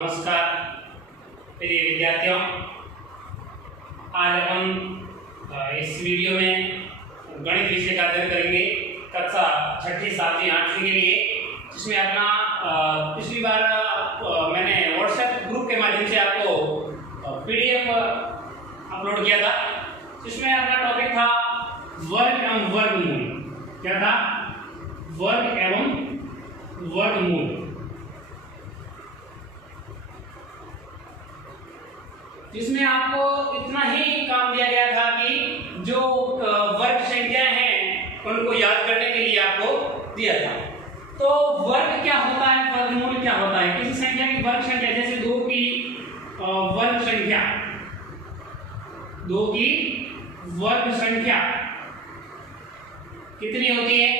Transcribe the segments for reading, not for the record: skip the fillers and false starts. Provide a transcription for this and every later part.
नमस्कार प्रिय विद्यार्थियों, आज हम इस वीडियो में गणित विषय का अध्ययन करेंगे कक्षा 6ठी 7वीं 8वीं के लिए, जिसमें अपना पिछली बार मैंने व्हाट्सएप ग्रुप के माध्यम से आपको पीडीएफ अपलोड किया था, जिसमें अपना टॉपिक था वर्ग एवं वर्गमूल। क्या था? वर्ग एवं वर्गमूल। जिसमें आपको इतना ही काम दिया गया था कि जो वर्ग संख्याएं हैं उनको याद करने के लिए आपको दिया था। तो वर्ग क्या होता है, वर्गमूल क्या होता है? किसी संख्या की वर्ग संख्या, जैसे 2 की वर्ग संख्या, 2 की वर्ग संख्या कितनी होती है?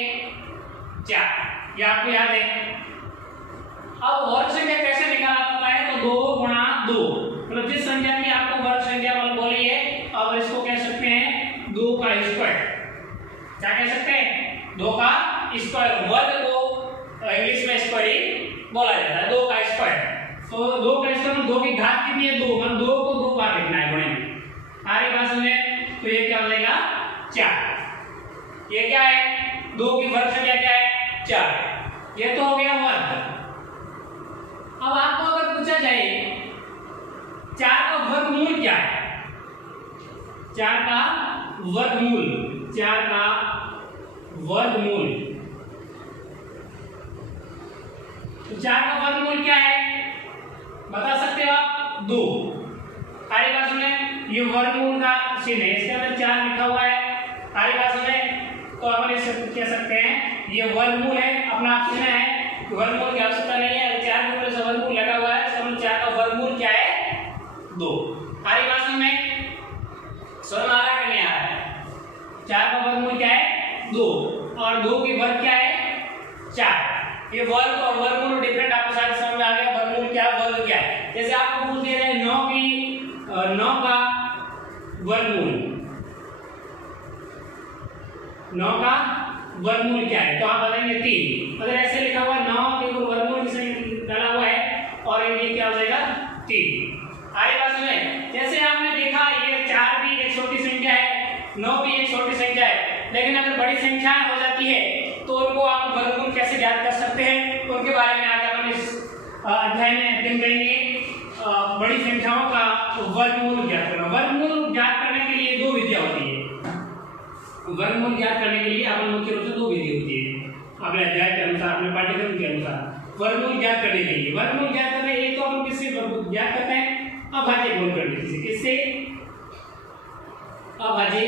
4। ये आपको याद है। अब वर्ग संख्या कैसे निकाला जाता है? तो 2 गुणा 2, मतलब जिस संख्या की आपको वर्ग संख्या बोली है, अब इसको कह सकते हैं 2 का स्क्वायर। क्या कह सकते हैं? 2 का स्क्वायर। वर्ग को इंग्लिश में स्क्वायर ही बोला जाता है, 2 का स्क्वायर। तो 2 का स्क्वायर में 2 की घात कितनी है? 2, मतलब 2 को 2 बार लिखना है गुणे में। आगे बात सुनिए, तो ये क्या हो जाएगा? 4। ये क्या है? 2 की वर्ग संख्या क्या है? 4। ये तो हो गया वर्ग। अब आपको अगर पूछा जाए 4 का वर्गमूल क्या है? 4 का वर्गमूल, 4 का वर्गमूल, तो 4 का वर्गमूल क्या है बता सकते हो आप? 2। आगे बात सुने, ये वर्गमूल का चिन्ह है, इसके अंदर 4 लिखा हुआ है। आगे बात सुने, तो अपन इसे कह सकते हैं ये वर्गमूल है, अपना आप चिन्ह है, वर्गमूल की आवश्यकता नहीं है। 4 के ऊपर से वर्गमूल लगा हुआ है, समझ 4 का वर्गमूल क्या है? 2। हमारी बात में समझ आ रहा है कि नहीं आ रहा है? 4 का वर्गमूल क्या है? 2, और 2 की वर्ग क्या है? 4। ये वर्ग और वर्गमूल डिफरेंट आपको शायद समझ में आ गया। वर्गमूल क्या है, वर्ग क्या है? जैसे आपको पूछ दिया जाए 9 का वर्गमूल, 9 का वर्गमूल क्या है? तो आप बताएंगे 3। अगर ऐसे लिखा हुआ है 9 के ऊपर वर्गमूल डाला हुआ है और ये क्या हो जाएगा? 3। आगे बात सुने, जैसे आपने देखा ये 4 भी एक छोटी संख्या है, 9 भी एक छोटी संख्या है, लेकिन अगर बड़ी संख्याएं हो जाती है तो उनको आप वर्गमूल कैसे ज्ञात कर सकते हैं, उनके बारे में आज अपन इस अध्याय में अध्ययन करेंगे। बड़ी संख्याओं का वर्गमूल ज्ञात करना। वर्गमूल ज्ञात करने के लिए 2 विधियां होती है। वर्गमूल ज्ञात करने के लिए अपन मुख्य रूप से 2 विधि होती है अपने अध्याय के अनुसार, अपने पाठ्यक्रम के अनुसार। वर्गमूल ज्ञात करने के लिए, वर्गमूल ज्ञात करने के लिए तो हम किससे वर्गमूल ज्ञात करते हैं? अभाज्य गुणनखंड विधि से। किससे? अभाज्य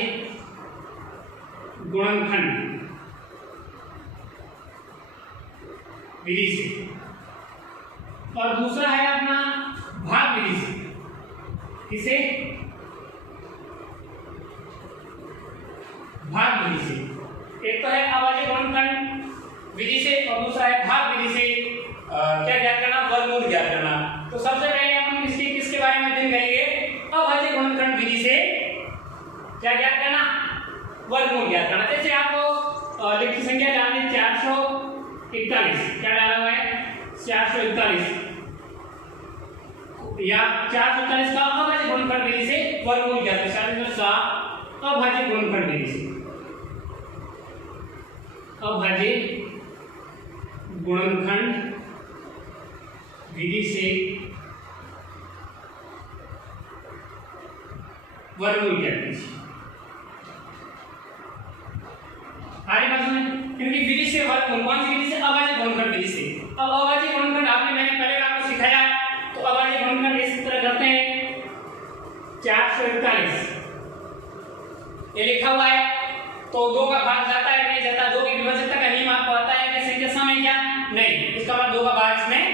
गुणनखंड विधि से। और दूसरा है अपना भाग विधि से। किसे? भाग विधि से। एक तो है अभाज्य गुणनखंड विधि से और दूसरा है भाग विधि से। क्या ज्ञात करना? वर्गमूल ज्ञात करना। तो सबसे पहले अपन किसके बारे में अध्ययन करेंगे? अभाज्य गुणनखंड विधि से क्या ज्ञात करना? वर्गमूल ज्ञात करना। जैसे आपको लिखित संख्या जाननी है 441, क्या डाला हुआ है? 441, या 441 का अभाज्य गुणनखंड विधि से वर्गमूल ज्ञात करना। अभाज्य गुणनखंड विधि से, अभाज्य गुणनखंड विधि से वर्गमूल ज्ञात कीजिए। आगे बात सुनिए, इनकी विधि से वर्गमूल, कौन सी विधि से? अभाज्य गुणनखंड विधि से। अब अभाज्य गुणनखंड मैंने पहले आपको सिखाया, तो अभाज्य गुणनखंड इस तरह करते हैं। 441 ये लिखा हुआ है, तो 2 का भाग जाता है नहीं जाता? 2 की विभाज्यता का नियम आपको आता है कि संख्या सम है क्या? नहीं, इसका मतलब 2 का भाग इसमें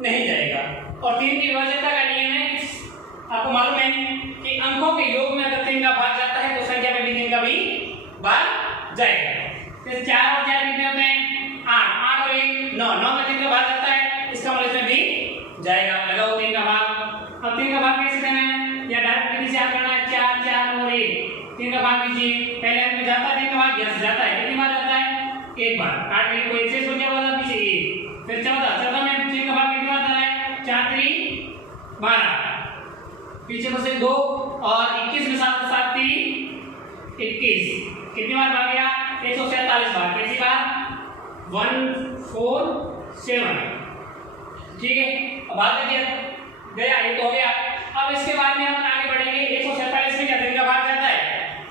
नहीं जाएगा। और 3 की विभाज्यता का नियम है, आपको मालूम है कि अंकों के योग में अगर 3 का भाग जाता है तो संख्या में भी 3 का भी भाग जाएगा। जैसे 4 और 4 कितने होते हैं? 8, 8 और 1 9, 9 का 3 का भाग जाता है, इसका मतलब इसमें भी जाएगा। लगाओ 3 का भाग। अब 3 का भाग कैसे देना है? या डायरेक्ट विधि से आप करना है 4, 4 और 1, 3 का भाग दीजिए। पहले अंक में जाता है 3 का भाग, यहां से जाता है, कितनी बार जाता है? 1 बार। 8 को 1 से 1 क्या बोला? पीछे 1, फिर 14 में 3 का भाग कितनी बार जा रहा है? 4 3 12, पीछे बचे 2 और 21 में 7 7 3 21, कितनी बार भाग गया? 147 बार। कितनी बार? 147, ठीक है। अब आगे दिया गया, ये तो हो गया। अब इसके बाद में हम आगे बढ़ेंगे। 147 में क्या दिन का भाग जाता है?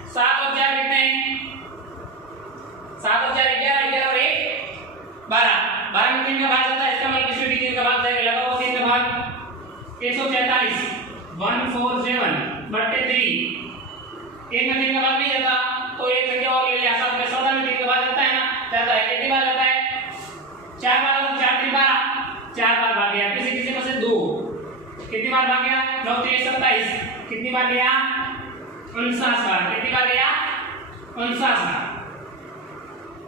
7 और 4 कितने हैं? 7 और 4 11, 11 और 1 12, 12 में 3 का भाग जाता है। इसका मतलब इसमें भी 3 का भाग जाएगा। लगाओ 3 का भाग। 147 147 बटे 3, एक में 3 का भाग नहीं जाता तो एक संख्या और ले लिया। 7 में 14 में 3 का भाग जाता है ना, जाता है। कितनी बार जाता है? 4 बार। 4 3 12, 4 बार भाग गया। किसी किसी में से 2, कितनी बार भाग गया? 9 3 27, कितनी बार गया? 49 बार। कितनी बार गया? 49 बार।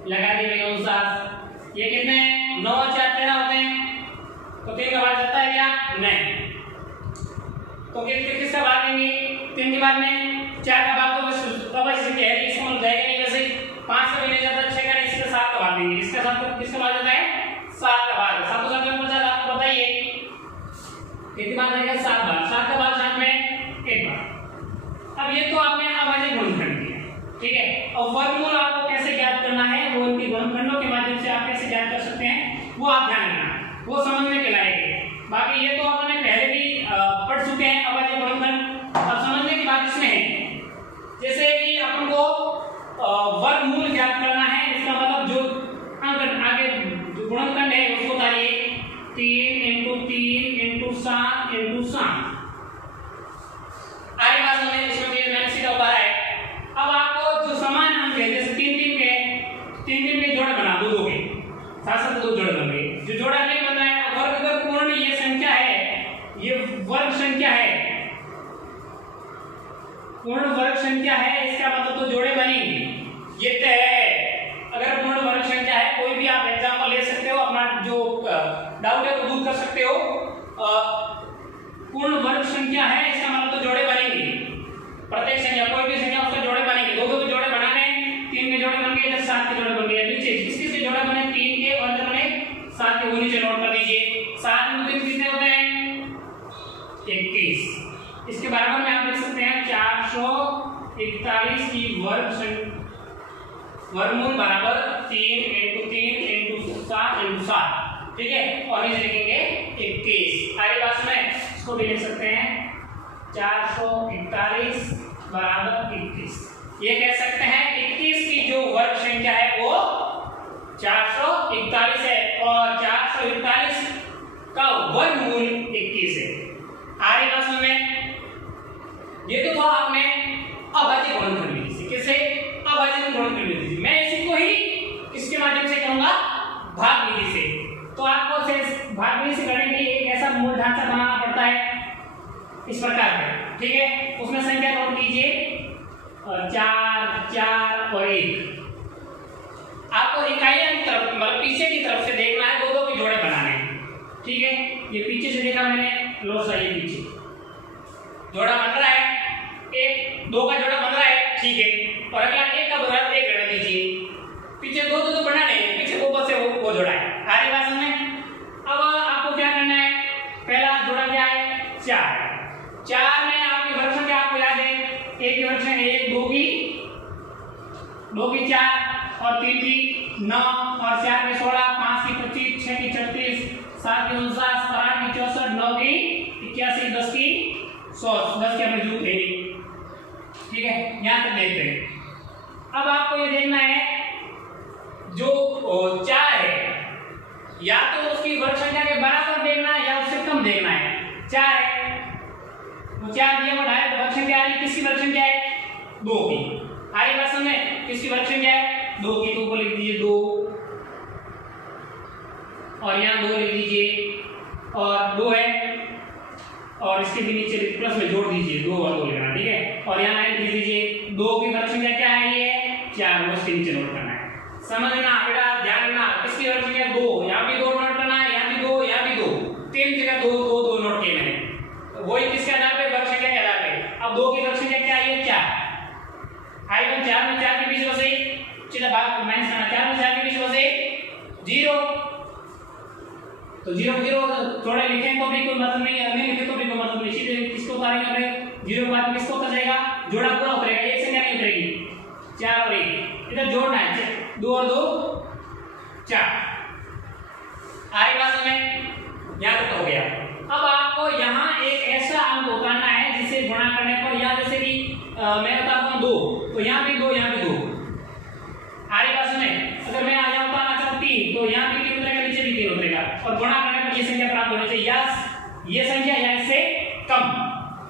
लगा दिए 49। ये कितने? 9 और 4 13 होते हैं, तो 3 का भाग जाता है क्या? नहीं। तो किसका भाग देंगे? 3 के बाद में 4 का भाग तो बस अवश्य से है, इसका मतलब जाएगा नहीं। वैसे 5 का भी नहीं जाता, 6 का नहीं, इसका 7 का भाग देंगे। इसका 7 किसका भाग जाता है? 7 का भाग। 7 का भाग बचा, आपको बताइए कितनी बार जाएगा? 7 बार। 7 का भाग 7 में 1 बार। अब ये तो आपने अभाज्य गुणनखंड दिया, ठीक है। और वर्गमूल आपको कैसे ज्ञात करना है, वो इनके गुणनखंडों के माध्यम से आप कैसे ज्ञात कर सकते हैं, वो आप ध्यान रखना, वो समझने के लायक है। बाकी ये तो आपने पहले भी पढ़ चुके हैं अभाज्य गुणनखंड। अब समझने की बात इसमें है, जैसे कि अपन को वर्गमूल ज्ञात करना है। इसका मतलब जो अंक आगे जो गुणनखंड है उसको उतारिए। 3 × 3 × 7 × 7। आगे बात में इसमें मैंने सीधा उतारा है। अब आपको जो समान अंक है, जैसे 3 3 के 3 3 के जोड़े बना दो, 2 के साथ साथ 2 जोड़े बन गए। जो जोड़ा नहीं बना है, वर्ग अगर पूर्ण ये संख्या है, ये वर्ग संख्या है, पूर्ण वर्ग संख्या है, इसका मतलब तो जोड़े बनेंगे, ये तय है। अगर पूर्ण वर्ग संख्या है, कोई भी आप एग्जांपल ले सकते हो, अपना जो डाउट है वो दूर कर सकते हो। पूर्ण वर्ग संख्या है, इसका मतलब तो जोड़े बनेंगे। प्रत्येक संख्या, कोई भी संख्या, उसके जोड़े बनेंगे। 2 के जोड़े बनाने, 3 के जोड़े बन गए, इधर 7 के जोड़े बन गए। नीचे किसके से जोड़े बने? 3 के और इधर बने 7 के। वो नीचे नोट कर दीजिए। 7 में 3 कितने होते हैं? 21। इसके बराबर में आप लिख सकते हैं 441 की वर्गमूल बराबर 3 × 3 × 7 × 7, ठीक है। और नीचे लिखेंगे 21। आगे बात में इसको भी लिख सकते हैं 441 बराबर 21। ये कह सकते हैं 21 की जो वर्ग संख्या है वो 441 है और 441 का वर्गमूल 21 है। आगे बात में ये तो था आपने अभाज्य गुणनखंड विधि से। किससे? अभाज्य गुणनखंड विधि से। मैं इसी को ही इसके माध्यम से करूंगा भाग विधि से। तो आपको भाग विधि से करने के लिए एक ऐसा मूल ढांचा बनाना पड़ता है इस प्रकार का, ठीक है। उसमें संख्या नोट कीजिए 4 4 और 1। आपको इकाइयों की तरफ, मतलब पीछे की तरफ से देखना है, 2 के जोड़े बनाने हैं, ठीक है। ये पीछे से देखा मैंने, लो सही पीछे जोड़ा बन रहा है, 2 का जोड़ा बन रहा है, ठीक है। और अगला 1 का जोड़ा 1 गणना दीजिए। पीछे 2 तो बनाने हैं, पीछे 2 बचे वो जोड़ा है। आगे बात समझ। अब आपको क्या करना है? पहला जोड़ा क्या है? 4। 4 में आपकी वर्ग संख्या आपको याद है, 1 की वर्ग संख्या 1, 2 की 4 और 3 की 9 और 4 की 16, 5 की 25, 6 की 36, 7 की 49, 8 की 64, 9 की 81, 10 की 100, 10 के हमने जूट लेंगे, ठीक है। यहां तक देखते हैं। अब आपको ये देखना है जो 4 है, या तो उसकी वर्ग संख्या के बराबर देखना है या उससे कम देखना है। 4 है, वो 4 दिया हुआ है, वर्ग संख्या आ रही, किसकी वर्ग संख्या है? 2 की। आगे बात समझे, किसकी वर्ग संख्या है? 2 की। तो ऊपर लिख दीजिए 2 और यहाँ 2 लिख दीजिए और 2 है और इसके भी नीचे प्लस में जोड़ दीजिए 2 और 2 लेना, ठीक है। और यहाँ लाइन लिख दीजिए 2 की वर्ग संख्या क्या है? ये 4, वो इसके नीचे नोट करना है। समझना बेटा, ध्यान रखना, किसकी वर्ग संख्या 2, यहाँ भी 2 नोट करना है, यहाँ भी 2, यहाँ भी 2, 3 जगह 2 नोट किए मैंने। तो वही किसके आधार पे? वर्ग संख्या के आधार पे। अब 2 की वर्ग संख्या क्या है? 4। आई 4 में 4 के बीच में से चला भाग माइनस करना, 4 में 4 के बीच में से 0, तो 0 0 थोड़े लिखें तो भी कोई मतलब नहीं है, नहीं लिखे तो भी कोई मतलब नहीं। सीधे किसको उतारेंगे अपने 0 के बाद किसको उतर जाएगा, जोड़ा पूरा उतरेगा, एक संख्या नहीं उतरेगी। 4 और 1 इधर जोड़ना है, 2 और 2 4। आगे बात में यहाँ तक हो गया। अब आपको यहाँ एक ऐसा अंक उतारना है जिसे गुणा करने पर, यहाँ जैसे कि मैं उतारता हूँ 2, तो यहाँ भी 2, यहाँ भी 2। आगे बात में अगर मैं यहाँ उतारना चाहूँ 3, तो यहाँ भी 3 उतरेगा, नीचे भी 3 उतरेगा, और गुणा करने पर ये संख्या प्राप्त होनी चाहिए, या ये संख्या या इससे कम।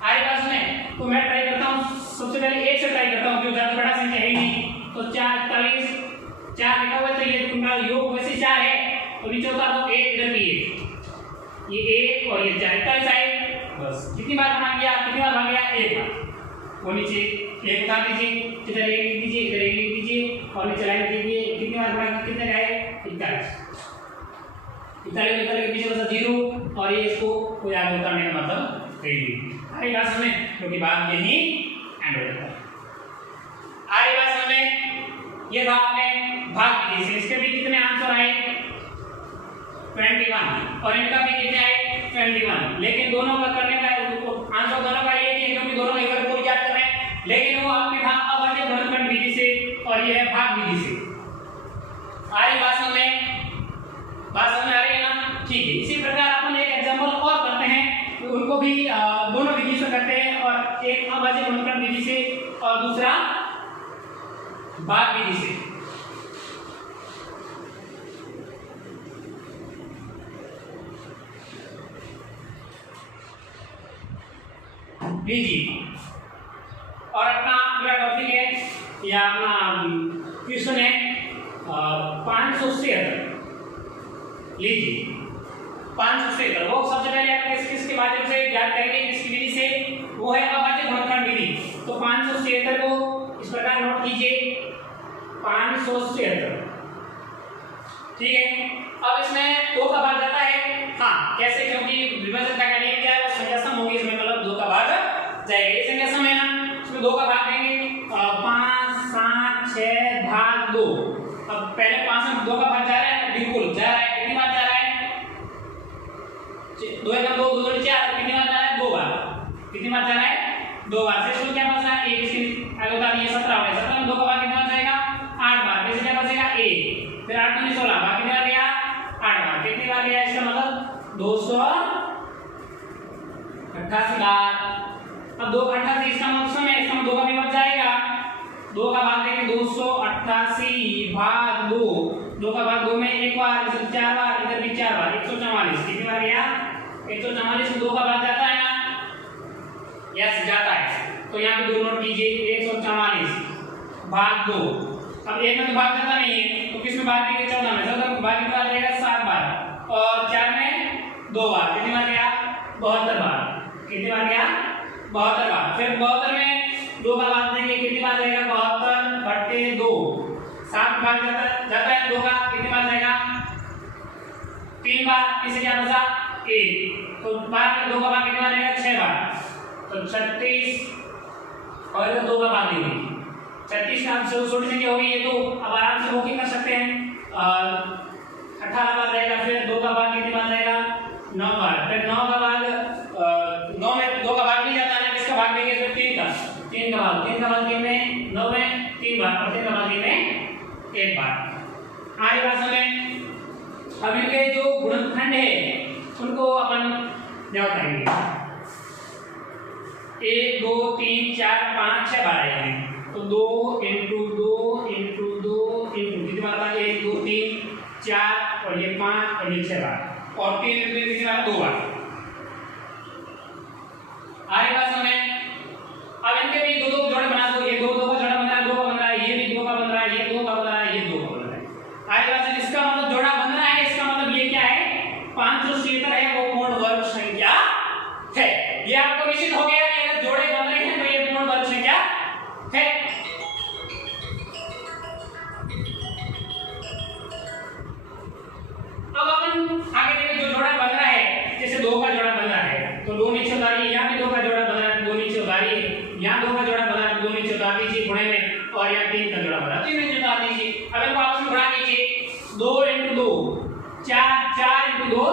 आगे बात में तो मैं ट्राई करता हूँ, सबसे पहले 1 से ट्राई करता हूँ, क्योंकि ज्यादा बड़ा संख्या है ही नहीं। तो 4 41 4 लिखा हुआ है, तो ये तुम्हारा योग वैसे 4 है, तो नीचे उतार दो 1, इधर भी 1, ये 1 और ये 4, 41 आए। बस कितनी बार बना गया, कितनी बार भाग गया, 1 बार। वो नीचे 1 उतार दीजिए, इधर 1 लिख दीजिए, इधर 1 लिख दीजिए, और नीचे लाइन लिख दीजिए। कितनी बार बना, कितने आए, 41। 41 के पीछे बस 0, और ये इसको कोई आगे उतारने का मतलब नहीं। आगे बात समझ, क्योंकि बात यही एंड हो जाता है। आगे बात समझ, ये था आपने भाग विधि से, इसके भी कितने आंसर आए, 21, और इनका भी कितने आए, 21। लेकिन दोनों का करने का आंसर दोनों का ये है, क्योंकि दोनों एक को याद कर रहे हैं, लेकिन वो आपने था अभाज्य गुणनखंड विधि से, और ये है भाग विधि से। आगे बात समझ आ रही है ना, ठीक है। इसी प्रकार अपन एक एग्जांपल और करते हैं, तो उनको भी दोनों विधि से करते हैं, और एक अभाज्य गुणनखंड विधि से और दूसरा भाग विधि से। लीजिए, और अपना अगला टॉपिक है या अपना क्वेश्चन है 576। लीजिए 576, वो सबसे पहले आप किसके माध्यम से ज्ञात करेंगे, किसकी विधि से, वो है अभाज्य गुणनखंड विधि। तो 576 को इस प्रकार नोट कीजिए, 576, ठीक है। अब इसमें 2 का भाग जाता है, हाँ कैसे, क्योंकि विभाजन का नियम क्या है, वो संख्या सम होगी, इसमें मतलब 2 का भाग जाएगा, ये संख्या सम है ना, इसमें 2 का भाग देंगे, 5 7 6 भाग 2। अब पहले 5 में 2 का भाग जा रहा है, बिल्कुल जा रहा है, कितनी बार जा रहा है, 2 1 2 2 4, कितनी बार जा रहा है, 2 बार। कितनी बार जा रहा है, 2 बार। से इसको क्या बच रहा है, 1, इसके आगे बता दिए 17 हो गया, 17 में 2 का भाग कितना बार जाएगा, 8 बार। फिर क्या बचेगा, 1, फिर 8 में 16 बार, कितनी बार गया, 8 बार। कितनी बार गया, इसका मतलब 288 बार। अब 288 इसका मतलब है, इसका 2 का भी बच जाएगा, 2 का भाग देंगे, 288 भाग 2, 2 का भाग 2 में 1 बार, इधर 4 बार, इधर भी 4 बार, 144। कितनी बार गया, 144 में 2 का भाग जाता है ना, यस जाता है। तो यहाँ पे 2 नोट कीजिए, 144 भाग 2। अब 1 में तो भाग जाता नहीं है, तो किस में भाग देंगे, 14 में, 14 में भाग कितना आ जाएगा, 7 बार, और 4 में 2 बार। कितनी बार गया, 72 बार। कितनी बार गया, 72 बार। फिर 72 में 2 का भाग देंगे, कितनी बार जाएगा, 72 बटे 2, 7 भाग जाता है 2 का, कितनी बार जाएगा, 3 बार। इसे क्या बचा, 1, तो 12 में 2 का भाग कितनी बार जाएगा, 6 बार, तो 36, और इधर 2 का भाग देंगे, 36 का छोटी संख्या होगी ये, तो अब आराम से वोकिंग कर सकते हैं, 18 बार जाएगा। फिर 2 का भाग कितनी बार जाएगा, 9 बार। फिर 9 का भाग 9 में 2 का भाग नहीं जाता है, किसका भाग देंगे, फिर 3 का भाग, 3 का भाग कितने, 9 में 3 बार, और 3 का भाग कितने, 1 बार। आगे बात समझें, अब इनके जो गुणनखंड है उनको अपन बताएंगे, 1 2 3 4 5 6 बार आएंगे, तो 2 इंटू 2 इंटू 2 इंटू कितनी बार आएगा, 1 2 3 4 और ये 5 और ये 6 बार, और 3 इंटू कितनी बार, 2 बार। आगे बात समझें, अब इनके भी 2 2 जोड़े बना दो, ये 2 2 का जोड़ा बन रहा है, 2 का बन रहा है, ये भी 2 का बन रहा है, ये 2 का बन रहा है, ये 2 का बन रहा है। आगे बात समझें, इसका मतलब जोड़ा बन रहा है, इसका मतलब ये क्या है, 576 है, वो पूर्ण वर्ग संख्या है। ये आपको निश्चित हो गया कि अगर जोड़े बन रहे हैं तो ये पूर्ण वर्ग संख्या है। अब अपन आगे देखें, जो जोड़ा बन रहा है, जैसे 2 का जोड़ा बन रहा है, तो 2 नीचे उतारिए, यहाँ भी 2 का जोड़ा बन रहा है, 2 नीचे उतारिए, यहाँ 2 का जोड़ा बन रहा है, 2 नीचे उतार दीजिए गुणे में, और यहाँ 3 का जोड़ा बन रहा है, 3 नीचे उतार दीजिए। अब इनको आपस में गुणा कीजिए, 2 इंटू 2 4, 4 इंटू 2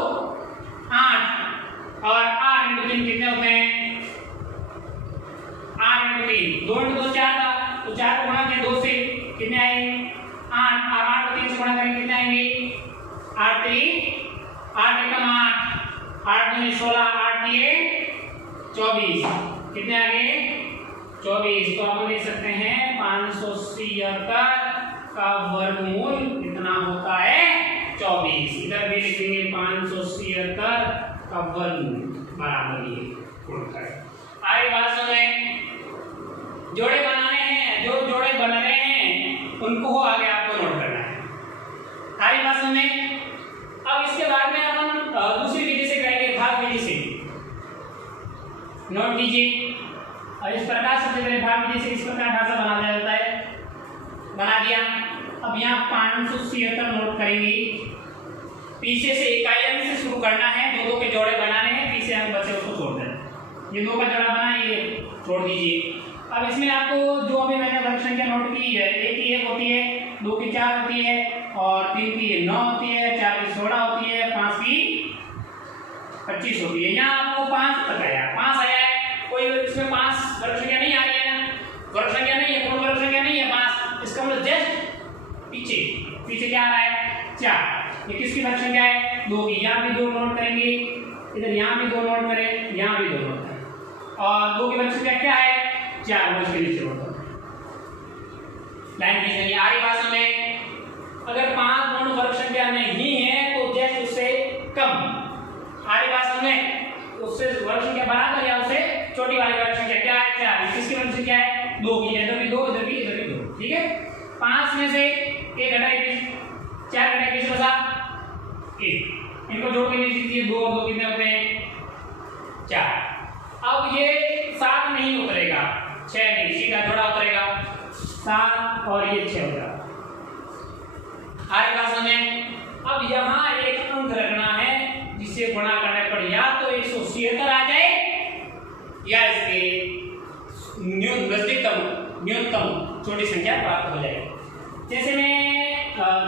कितने होते हैं 8 × 3, 2 × 2 4 था, तो 4 को गुणा किया 2 से कितने आए 8, और 8 को 3 से गुणा करेंगे कितने आएंगे 8 3 8 एकम 8 दूनी 16 8 दिए 24 कितने आ गए 24। तो हम लिख सकते हैं 576 का वर्गमूल कितना होता है 24। इधर भी लिखेंगे 576 का वर्गमूल बराबर ये होता है। आगे बात सुने, जोड़े बनाने हैं, जो जोड़े बन रहे हैं उनको आगे आपको नोट करना है। आगे बात सुने, अब इसके बाद में अपन दूसरी विधि से करेंगे, भाग विधि से। नोट कीजिए, और इस प्रकार सबसे पहले भाग विधि से इस प्रकार ढांचा बना जाता है, बना दिया। अब यहाँ 576 नोट करेंगे, पीछे से इकाई अंक से शुरू करना है, दो के जोड़े बनाने हैं, पीछे अंक बचे उसको छोड़ देना। ये 2 का जोड़ा बना, ये छोड़ दीजिए। अब इसमें आपको जो अभी मैंने वर्ग संख्या नोट की है, 1 की 1 होती है, 2 की 4 होती है, और 3 की 9 होती है, 4 की 16 होती है, 5 की 25 होती है। यहाँ आपको 5 तक आया, 5 आया है, कोई इसमें 5 वर्ग संख्या नहीं आ रही है ना, वर्ग संख्या नहीं है, कोई वर्ग संख्या नहीं है 5, इसका मतलब जस्ट पीछे पीछे क्या आ रहा है 4। ये किसकी वर्ग संख्या है 2 की। यहाँ भी 2 नोट करेंगे, इधर यहाँ भी 2 नोट करें, यहाँ भी 2 नोट करें, और 2 की वर्ग संख्या क्या है 4, वो इसके नीचे नोट करें। लाइन खींचेंगे। आगे बात में अगर 5 पूर्ण वर्ग संख्या नहीं है तो जस्ट उससे कम, आगे बात में उससे वर्ग संख्या बराबर या उससे छोटी वाली वर्ग संख्या क्या है 4। किसकी वर्ग संख्या है 2 की, इधर भी 2 इधर भी 2, ठीक है। 5 में से 1 घटाए 4 घटाए किसके बचा 1, इनको जोड़ के लिख दीजिए, 2 और 2 कितने होते हैं 4। अब ये 7 नहीं उतरेगा, 6 नहीं, सीधा जोड़ा उतरेगा 7 और ये 6 उतरा। आगे बात सुने, अब यहाँ एक अंक रखना है जिसे गुणा करने पर या तो 176 आ जाए या इसके न्यूनतम छोटी संख्या प्राप्त हो जाए। जैसे मैं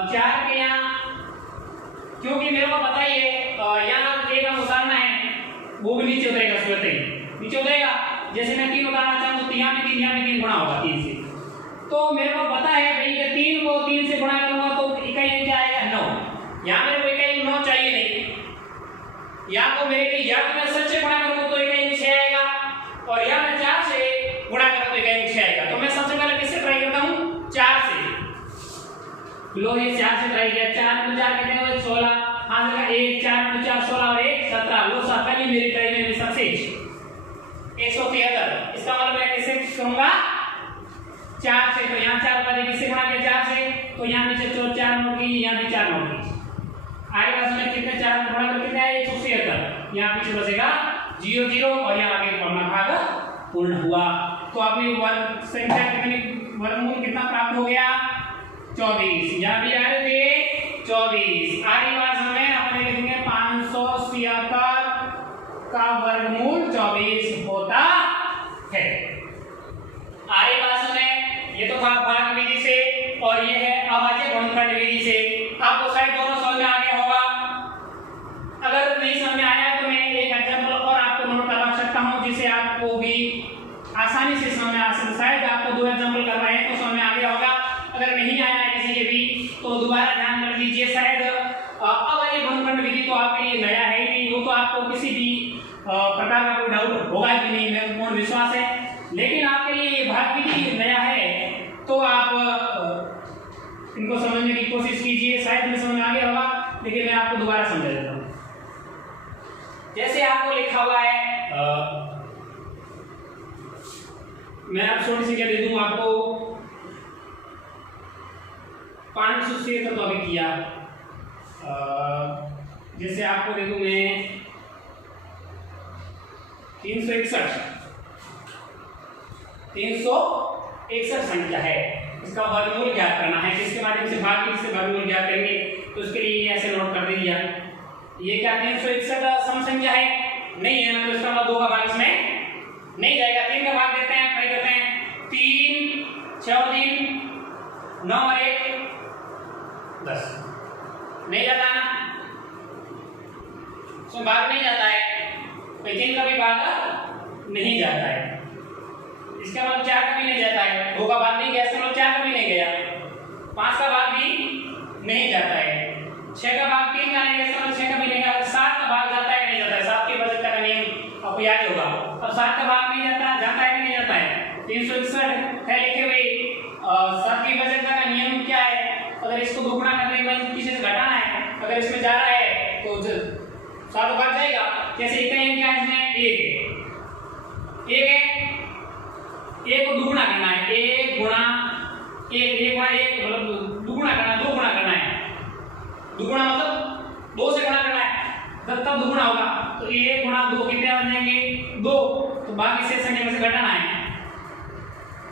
4 के यहाँ, क्योंकि मेरे को पता ही है यहाँ 1 अंक उतारना है, वो भी नीचे उतरेगा, सूरत ही नीचे उतरेगा। जैसे मैं 3 उतारना चाहूँ तो यहाँ भी 3 गुणा होगा 3 से, तो मेरे को पता है भाई कि 3 को 3 से गुणा करूंगा तो इकाई क्या आएगा 9। यहाँ मेरे को इकाई 9 चाहिए नहीं, या तो मेरे लिए या तो मैं 7 से गुणा करूँ तो इकाई 6 आएगा, और या मैं 4 से गुणा करूँ तो इकाई 6 आएगा। तो मैं सबसे पहले किससे ट्राई करता हूँ 4 से। लो ये 4 से ट्राई किया, 4 × 4 कितने हुए 16, हां जगह 1 4 × 4 16 और 1 17, लो 17 ये मेरी ट्राई में सक्सेस 173। इसका मतलब मैं कैसे करूंगा 4 से, तो यहाँ 4 का किससे गुणा किया 4 से, तो यहाँ नीचे 4 नोट की, यहाँ भी 4 नोट की। आगे पास में कितने 4 गुणा कर कितने आए 176, यहाँ पीछे बचेगा 0 0 और यहाँ आगे अपना भाग पूर्ण हुआ। तो आपकी वर्ग संख्या कितनी, वर्गमूल कितना प्राप्त हो गया 24, यहाँ भी आ रहे थे 24। आगे बात में अपने लिखेंगे 576 का वर्गमूल 24 होता है। आगे बात में ये तो था भाग विधि से, और ये है अभाज्य गुणनखंड विधि से। आपको शायद दोनों समझ में आ गया होगा। अगर नहीं समझ में आया तो मैं एक एग्जांपल और आपको नोट करवा सकता हूं, जिससे आपको भी आसानी से समझ में आ सकता है। शायद आपको 2 एग्जांपल करवाए तो समझ में आ गया होगा, अगर नहीं आया है किसी के भी तो दोबारा ध्यान रख लीजिए। शायद अभाज्य गुणनखंड विधि तो आपके लिए नया है नहीं, वो तो आपको किसी भी प्रकार का कोई डाउट होगा कि नहीं, मेरे को पूर्ण विश्वास है। लेकिन आपके लिए ये भाग विधि नया है, तो आप इनको समझने की कोशिश कीजिए। शायद में समझ में आ गया होगा, लेकिन मैं आपको दोबारा समझा देता हूँ। जैसे आपको लिखा हुआ है, मैं आप छोटी सी क्या दे दूं आपको, 576 तो अभी किया, जैसे आपको दे दूं मैं 361 संख्या है, इसका वर्गमूल ज्ञात करना है। किसके माध्यम से भाग के किससे वर्गमूल ज्ञात करेंगे, तो उसके लिए ऐसे नोट कर दीजिए। ये क्या 361 सम संख्या है नहीं है, मतलब इसका मतलब 2 का भाग इसमें नहीं जाएगा। 3 का भाग देते हैं, ट्राई करते हैं। 3 6 और 3 9 और 1 10, नहीं जाता ना, इसमें भाग नहीं जाता है। 3 का भी भाग नहीं जाता है। इसका मतलब 4 कभी नहीं जाता है। 2 का भाग नहीं गया, इसका मतलब 4 कभी नहीं गया। 5 का भाग भी नहीं जाता है। 6 का भाग 3 का नहीं गया, इसका मतलब 6 कभी नहीं गया। 7 का भाग जाता है कि नहीं जाता है? 7 के वजन का नियम आपको याद होगा। अब 7 का भाग नहीं जाता, जाता है कि नहीं जाता है? 361 है लिखे हुए। 7 की वजन का नियम क्या है? अगर इसको दुगुना करने के बाद किसी से घटाना है, अगर इसमें जा रहा है तो 7 भाग जाएगा। जैसे इकाई क्या है इसमें? 1 है। 1 है, 1 को दुगुना करना है। 1 गुणा 1 मतलब दुगुना करना है, 2 गुणा करना है। दुगुना मतलब 2 से गुणा करना है, तब दुगुना होगा। तो 1 गुणा 2 कितने बन जाएंगे? 2। तो बाकी शेष संख्या में से घटाना है।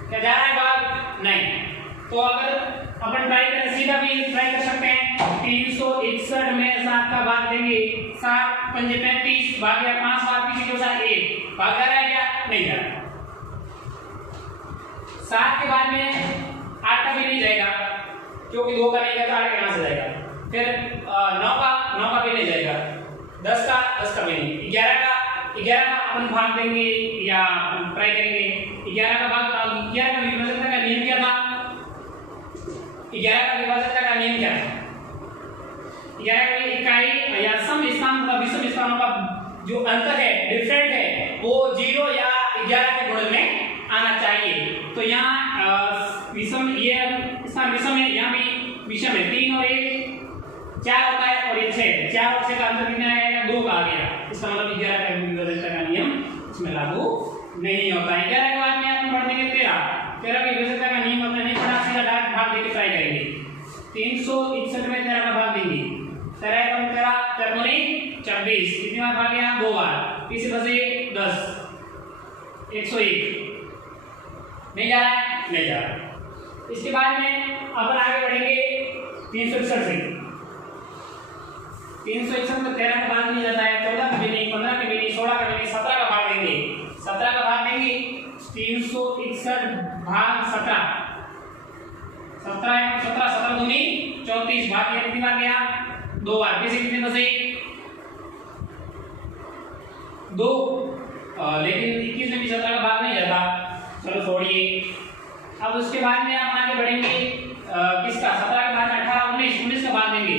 क्या जा रहा है भाग? नहीं। तो अगर अपन ट्राई करें, सीधा भी ट्राई कर सकते हैं। 361 में 7 का भाग देंगे। 7 पंजे 35 भाग गया 5 बार पीछे जो सा 1 भाग जा रहा है क्या? नहीं जा रहा। 7 के बाद में 8 का भी नहीं जाएगा, क्योंकि 2 का नहीं जाएगा, 8 का कहां से जाएगा? फिर 9 का भी नहीं जाएगा। 10 का भी नहीं। 11 का अपन भाग देंगे या ट्राई करेंगे। 11 का भाग 11 का विभाजकता का नियम क्या था? 11 का विभाजकता का नियम क्या था? 11 की इकाई या सम स्थान तथा विषम स्थानों का जो अंतर है, डिफरेंट है, वो 0 या 11 के गुणन में आना चाहिए। तो यहाँ विषम, ये स्थान विषम है, यहाँ भी विषम है। 3 और 1 4 होता है, और ये 6, 4 और 6 का अंतर कितना आएगा? 2 का आ गया। इसका मतलब 11 का विभाजकता का नियम इसमें लागू नहीं होता है। 11 के बाद में अपन पढ़ देंगे 13 की विभाजकता का नियम अपने नहीं पढ़ा, सीधा डायरेक्ट भाग देके ट्राई करेंगे। 361 में 13 का भाग देंगे। 13 कम 13 4 दूनी 24, कितनी बार भाग गया? 2 बार। पीछे बचे 10, 101 नहीं जा रहा है? नहीं जा रहा। इसके बाद में अपन आगे बढ़ेंगे 361 से। 361 में 13 का भाग नहीं जाता है, 14 का भी नहीं, 15 का भी नहीं, 16 का भी नहीं, 17 का भाग देंगे। 17 का भाग देंगे। 361 भाग 17, 17 दूनी 34 भाग गया, कितनी बार गया? 2 बार। पीछे कितने बचे? 2। लेकिन 21 में भी 17 का भाग नहीं जाता, चलो छोड़िए। अब उसके बाद में हम आगे बढ़ेंगे किसका? 17 के बाद 18 19 का भाग देंगे।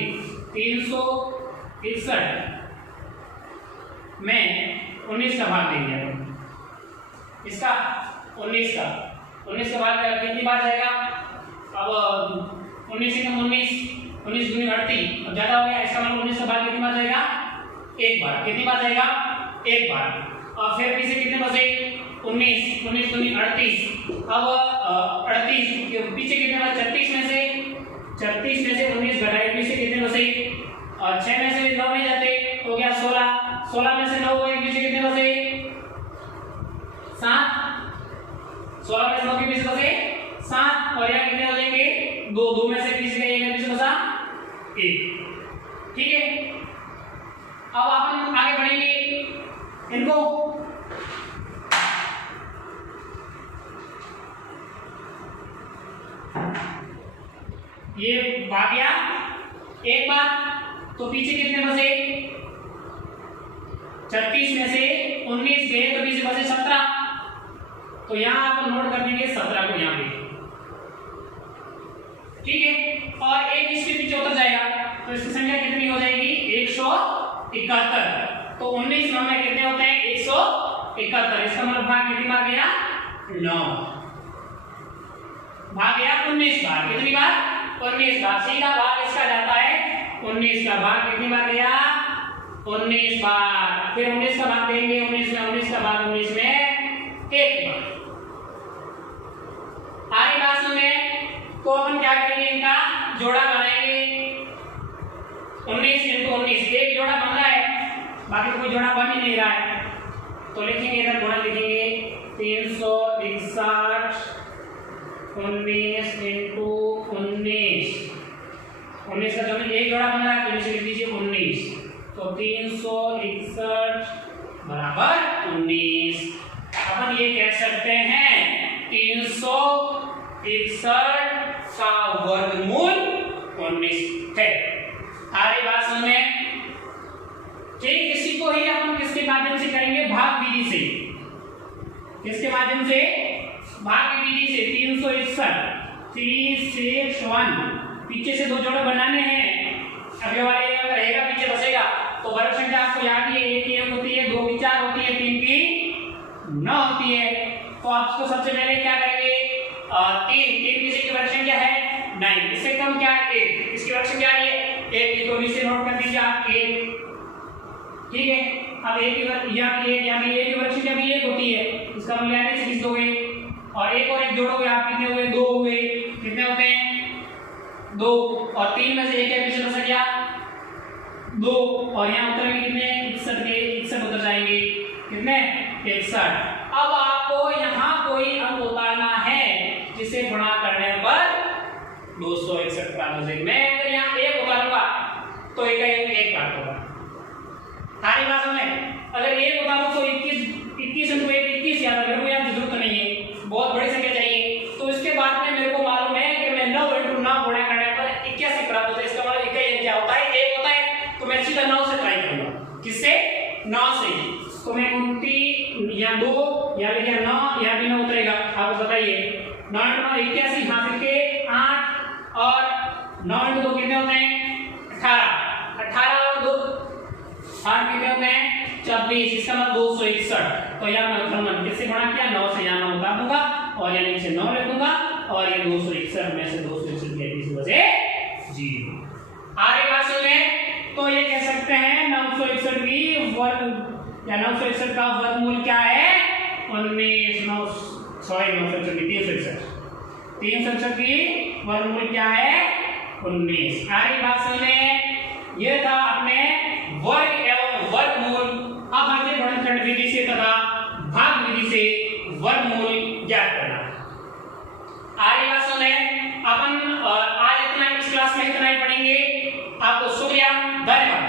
361 में 19 का भाग देंगे। इसका 19 का भाग कितनी बार जाएगा? अब 19 से कम 19 दूनी 38, अब ज्यादा हो गया। इसका मतलब 19 का भाग कितनी बार जाएगा? 1 बार। कितनी बार जाएगा? 1 बार। और फिर पीछे कितने बचे? 19 दूनी 38। अब 38 पीछे कितने बचे? 36 में से 19 घटाए, पीछे कितने बचे? 6 में से 9 नहीं जाते, हो गया 16 में से 9 गए, पीछे कितने बचे? 7। 16 में से 9 के पीछे बचे 7, और यहाँ कितने हो जाएंगे? 2 में से पीछे गए, 1 पीछे बचा 1। ठीक है। अब अपन आगे बढ़ेंगे इनको। ये भाग गया 1 बार, तो पीछे कितने बचे? 36 में से 19 गए, तो पीछे बचे 17। तो यहां आप नोट कर देंगे 17 को यहाँ पे। ठीक है। और 1 इसके पीछे उतर जाएगा, तो इसकी संख्या कितनी हो जाएगी? 171। तो 19 में कितने होते हैं? 171। इसका मतलब भाग कितनी बार गया? 9 भाग गया 19 बार। कितनी बार? 19 बार। सीधा भाग इसका जाता है 19 का भाग कितनी बार गया? 19 बार। फिर 19 का भाग देंगे 19 में, 19 का भाग 19 में 1 बार। आगे बात सुने, तो अपन क्या करेंगे? इनका जोड़ा बनाएंगे। 19 × 19 एक जोड़ा बन रहा है, बाकी कोई जोड़ा बन ही नहीं रहा है। तो लिखेंगे, इधर गुणा लिखेंगे 361 19 × 19 का जो एक जोड़ा बन रहा है, तो नीचे लिख दीजिए 19। तो 361 बराबर 19। अपन ये कह सकते हैं 361 का वर्गमूल 19 है। सारी बात सुने। ठीक, इसी को ही अपन किसके किसके माध्यम से करेंगे? भाग विधि से। किसके माध्यम से? भाग विधि से। 361 361 पीछे से 2 जोड़े बनाने हैं, आगे वाले अगर रहेगा पीछे बचेगा तो वर्ग संख्या आपको याद है, 1 की 1 होती है, 2 की 4 होती है, 3 की 9 होती है। तो आपको सबसे पहले क्या करेंगे? 3 किसी की वर्ग संख्या है? नहीं। इससे कम क्या है? 1। इसकी वर्ग संख्या है 1, तो नीचे नोट कर दीजिए आप 1। ठीक है, अब 1 की वर्ग यहाँ भी 1 की वर्ग संख्या भी 1 होती है, इसका मूल्य आने से किस दोगे और 1 और 1 जोड़ोगे आप, कितने हुए? 2 हुए। कितने होते हैं? 2। और 3 में से 1 है पीछे बच गया 2, और यहाँ उतरेंगे कितने? 61 के 61 उतर जाएंगे। कितने? 61। अब आपको यहाँ कोई अंक उतारना है जिसे गुणा करने पर 261 प्राप्त हो जाएगी। मैं अगर यहाँ 1 उतारूंगा तो 1 प्राप्त होगा। सारी बात में अगर 1 उतारूं तो 21 को 21 याद रखने की यहाँ जरूरत नहीं है, बहुत बड़ी संख्या चाहिए। तो इसके बाद में मेरे को मालूम है कि मैं 9 × 9 गुणा करने पर 81 प्राप्त होता है। इसका मतलब 21 क्या होता है? 1 होता है। तो मैं सीधा 9 से ट्राई करूंगा। किससे? 9 से। तो मैं 29 या 2 या लिखा 9 या भी 9 उतरेगा। आप बताइए 9 × 9 81, यहाँ से 8 और 9 × 2 कितने होते हैं? 18 और 2 8 कितने होते हैं? 26। इसका मतलब 261। तो यहाँ मैं उत्तर किससे गुणा किया? 9 से। यहाँ 9 उतार दूंगा और यहाँ नीचे 9 लिख दूंगा और ये 261 में से 261 के इस वजह 0। आगे बात सुने तो ये कह सकते हैं 961 की वर्ग या 961 का वर्गमूल क्या है? 361 की वर्गमूल क्या है? 19। आगे बात सुने, ये था अपने वर्ग एवं वर्गमूल अभाज्य गुणनखंड विधि से तथा भाग विधि से वर्गमूल ज्ञात करना। आगे बात सुने, अपन आज इतना इस क्लास में इतना ही पढ़ेंगे। आपको शुक्रिया, धन्यवाद।